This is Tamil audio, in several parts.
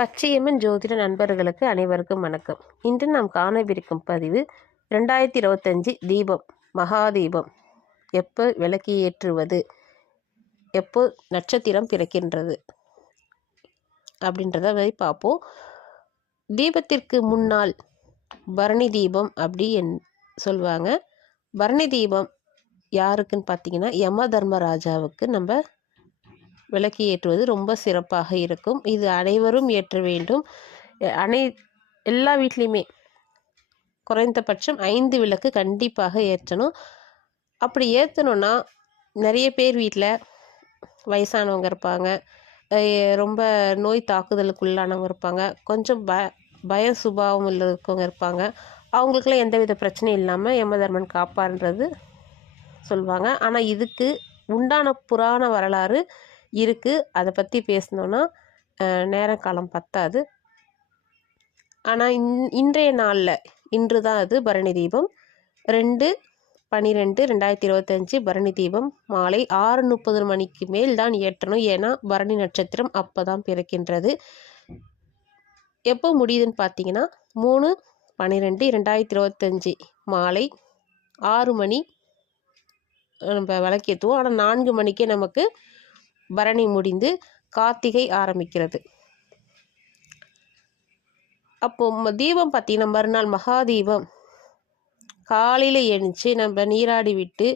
பச்சையம்மன் ஜோதிட நண்பர்களுக்கு அனைவருக்கும் வணக்கம். இன்று நாம் காணவிருக்கும் பதிவு 2025 தீபம், மகாதீபம் எப்போ விளக்கு ஏற்றுவது, எப்போ நட்சத்திரம் பிறக்கின்றது அப்படின்றத பார்ப்போம். தீபத்திற்கு முன்னால் பரணி தீபம் அப்படி சொல்லுவாங்க. பரணி தீபம் யாருக்குன்னு பார்த்தீங்கன்னா யம தர்மராஜாவுக்கு நம்ம விளக்கு ஏற்றுவது ரொம்ப சிறப்பாக இருக்கும். இது அனைவரும் ஏற்ற வேண்டும். எல்லா வீட்லேயுமே குறைந்தபட்சம் 5 விளக்கு கண்டிப்பாக ஏற்றணும். அப்படி ஏற்றணுன்னா நிறைய பேர் வீட்டில் வயசானவங்க இருப்பாங்க, ரொம்ப நோய் தாக்குதலுக்குள்ளானவங்க இருப்பாங்க, கொஞ்சம் பயம் சுபாவம் இருக்கவங்க இருப்பாங்க. அவங்களுக்கெல்லாம் எந்தவித பிரச்சனையும் இல்லாமல் யமதர்மன் காப்பான்றது சொல்லுவாங்க. ஆனால் இதுக்கு உண்டான புராண வரலாறு இருக்குது. அதை பற்றி பேசணுன்னா நேரம் காலம் பத்தாது. ஆனால் இன்றைய நாளில் இன்று தான் அது பரணி தீபம் 2/12/2025 பரணி தீபம் மாலை 6:30 மணிக்கு மேல் தான் ஏற்றணும். ஏன்னா பரணி நட்சத்திரம் அப்போ தான் பிறக்கின்றது. எப்போ முடியுதுன்னு பார்த்தீங்கன்னா 3/12/2025 மாலை 6 மணி நம்ம விளக்கேற்றுவோம். ஆனால் 4 மணிக்கே நமக்கு பரணி முடிந்து கார்த்திகை ஆரம்பிக்கிறது. அப்போ தீபம் பார்த்திங்கன்னா மறுநாள் மகாதீபம் காலையில் எழுந்துச்சு நம்ம நீராடி விட்டு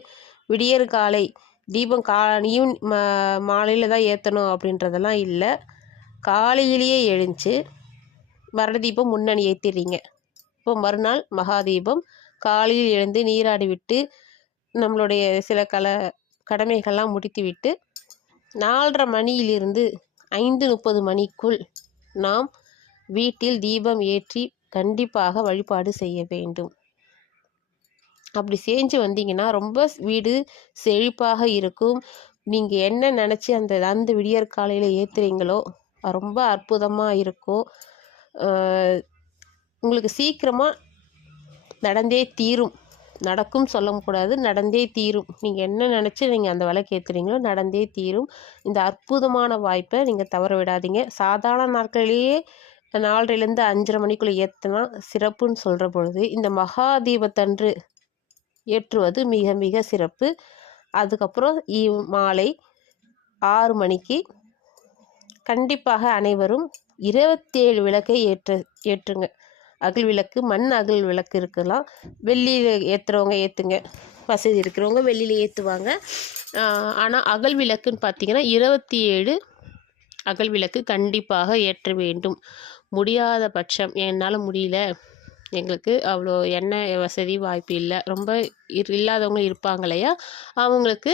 விடியற் காலை தீபம் மாலையில் தான் ஏற்றணும் அப்படின்றதெல்லாம் இல்லை. காலையிலேயே எழுந்துச்சு மரண தீபம் முன்னணி ஏற்றிடுறீங்க. இப்போ மறுநாள் மகாதீபம் காலையில் எழுந்து நீராடி விட்டு நம்மளுடைய சில கடமைகள்லாம் முடித்து விட்டு 4:30 மணியிலிருந்து 5:30 மணிக்குள் நாம் வீட்டில் தீபம் ஏற்றி கண்டிப்பாக வழிபாடு செய்ய வேண்டும். அப்படி செஞ்சு வந்தீங்கன்னா ரொம்ப வீடு செழிப்பாக இருக்கும். நீங்கள் என்ன நினச்சி அந்த விடியற் காலையில் ஏற்றுறீங்களோ ரொம்ப அற்புதமாக இருக்கும். உங்களுக்கு சீக்கிரமாக நடந்தே தீரும். நடக்கும் சொல்லக்கூடாது, நடந்தே தீரும். நீங்கள் என்ன நினச்சி நீங்கள் அந்த விளக்கு ஏற்றுறீங்களோ நடந்தே தீரும். இந்த அற்புதமான வாய்ப்பை நீங்கள் தவற விடாதீங்க. சாதாரண நாட்களிலேயே 4:30 5:30 மணிக்குள்ளே ஏற்றினா சிறப்புன்னு சொல்கிற பொழுது இந்த மகாதீபத்தன்று ஏற்றுவது மிக மிக சிறப்பு. அதுக்கப்புறம் மாலை 6 மணிக்கு கண்டிப்பாக அனைவரும் 27 விளக்கை ஏற்றுங்க. அகல் விளக்கு, மண் அகல் விளக்கு இருக்கலாம். வெள்ளியில் ஏற்றுறவங்க ஏற்றுங்க, வசதி இருக்கிறவங்க வெள்ளியில் ஏற்றுவாங்க. ஆனால் அகல் விளக்குன்னு பார்த்தீங்கன்னா 27 அகல் விளக்கு கண்டிப்பாக ஏற்ற வேண்டும். முடியாத பட்சம் என்னால் முடியல, எங்களுக்கு அவ்வளோ எண்ணெய் வசதி வாய்ப்பு இல்லை, ரொம்ப இல்லாதவங்க இருப்பாங்க இல்லையா, அவங்களுக்கு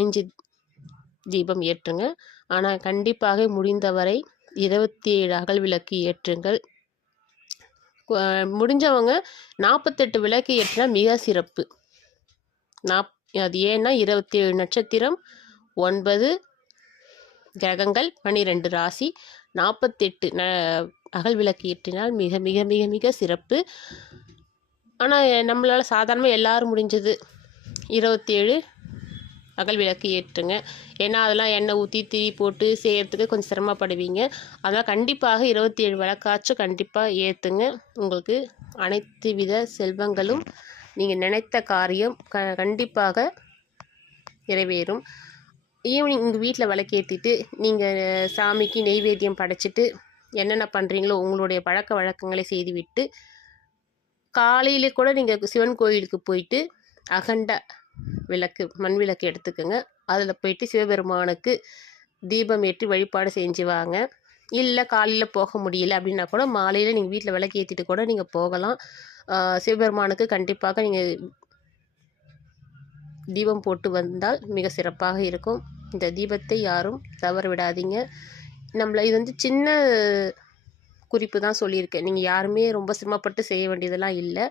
5 தீபம் ஏற்றுங்க. ஆனால் கண்டிப்பாக முடிந்தவரை 27 அகல் விளக்கு ஏற்றுங்கள். முடிஞ்சவங்க 48 விளக்கு ஏற்றினா மிக சிறப்பு. அது ஏன்னா 27 நட்சத்திரம், 9 கிரகங்கள், 12 ராசி, 48 அகல் விளக்கு ஏற்றினால் மிக மிக மிக மிக சிறப்பு. ஆனால் நம்மளால் சாதாரணமாக எல்லோரும் முடிஞ்சது 27 அகல் விளக்கு ஏற்றுங்க. ஏன்னா அதெல்லாம் எண்ணெய் ஊற்றி திரி போட்டு செய்கிறதுக்கு கொஞ்சம் சிரமப்படுவீங்க. அதனால் கண்டிப்பாக 27 விளக்காச்சும் கண்டிப்பாக ஏற்றுங்க. உங்களுக்கு அனைத்து வித செல்வங்களும் நீங்கள் நினைத்த காரியம் கண்டிப்பாக நிறைவேறும். ஈவினிங் உங்கள் வீட்டில் விளக்கேற்றிட்டு நீங்கள் சாமிக்கு நெய்வேத்தியம் படைச்சிட்டு என்னென்ன பண்ணுறீங்களோ உங்களுடைய பழக்க வழக்கங்களை செய்துவிட்டு காலையில் கூட நீங்கள் சிவன் கோயிலுக்கு போயிட்டு அகண்ட விளக்கு, மண் விளக்கு எடுத்துக்கோங்க. அதில் போயிட்டு சிவபெருமானுக்கு தீபம் ஏற்றி வழிபாடு செஞ்சு வாங்க. இல்லை காலையில் போக முடியல அப்படின்னா கூட மாலையில் நீங்கள் வீட்டில் விளக்கு ஏற்றிட்டு கூட நீங்கள் போகலாம். சிவபெருமானுக்கு கண்டிப்பாக நீங்கள் தீபம் போட்டு வந்தால் மிக சிறப்பாக இருக்கும். இந்த தீபத்தை யாரும் தவற விடாதீங்க. இது சின்ன குறிப்பு தான் சொல்லியிருக்கேன். நீங்கள் யாருமே ரொம்ப சிரமப்பட்டு செய்ய வேண்டியதெல்லாம் இல்லை.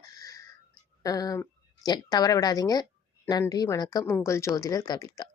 தவற விடாதீங்க. நன்றி, வணக்கம். உங்கள் ஜோதிடர் கவிதா.